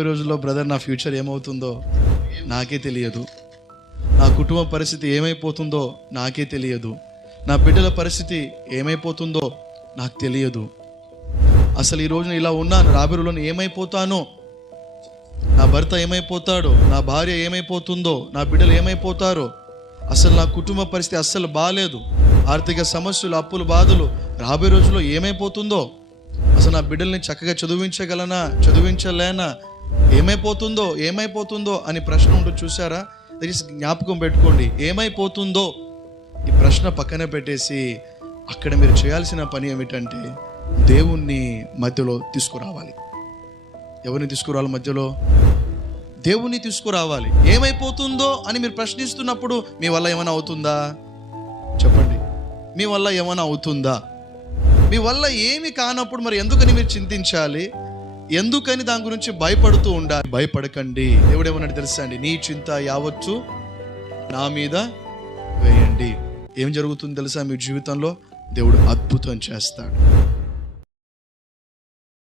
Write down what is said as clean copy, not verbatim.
ఈ రోజుల్లో బ్రదర్ నా ఫ్యూచర్ ఏమవుతుందో నాకే తెలియదు, నా కుటుంబ పరిస్థితి ఏమైపోతుందో నాకే తెలియదు, నా బిడ్డల పరిస్థితి ఏమైపోతుందో నాకు తెలియదు, అసలు ఈ రోజున ఇలా ఉన్నాను, రాబోయే రోజుల్లో ఏమైపోతానో, నా భర్త ఏమైపోతాడో, నా భార్య ఏమైపోతుందో, నా బిడ్డలు ఏమైపోతారో, అసలు నా కుటుంబ పరిస్థితి అస్సలు బాగాలేదు, ఆర్థిక సమస్యలు, అప్పులు, బాధలు, రాబోయే రోజుల్లో ఏమైపోతుందో, అసలు నా బిడ్డల్ని చక్కగా చదివించగలనా, చదివించలేనా, ఏమైపోతుందో అని ప్రశ్న ఉంటుంది చూసారా. దయచేసి జ్ఞాపకం పెట్టుకోండి, ఏమైపోతుందో ఈ ప్రశ్న పక్కన పెట్టేసి అక్కడ మీరు చేయాల్సిన పని ఏమిటంటే దేవుణ్ణి మధ్యలో తీసుకురావాలి. ఎవరిని తీసుకురావాలి? మధ్యలో దేవుణ్ణి తీసుకురావాలి. ఏమైపోతుందో అని మీరు ప్రశ్నిస్తున్నప్పుడు మీ వల్ల ఏమైనా అవుతుందా? చెప్పండి, మీ వల్ల ఏమైనా అవుతుందా? మీ వల్ల ఏమి కానప్పుడు మరి ఎందుకని మీరు చింతించాలి? ఎందుకని దాని గురించి భయపడుతూ ఉండాలి? భయపడకండి. దేవుడు ఏమన్నాడు తెలుసా అండి, నీ చింత యావత్తు నా మీద వేయండి. ఏం జరుగుతుంది తెలుసా? మీ జీవితంలో దేవుడు అద్భుతం చేస్తాడు.